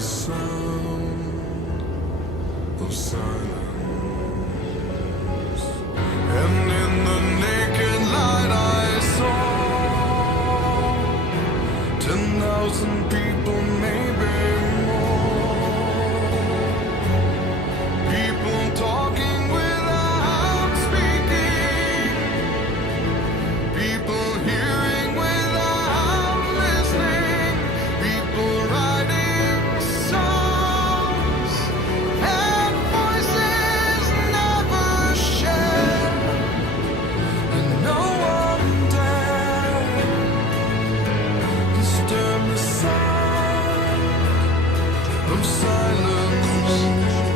the sound of silence, and in the naked light I saw 10,000 people, maybe more. People talking without speaking, people hearing without listening, people writing songs and voices never shared, and no one dared disturb the sound of silence.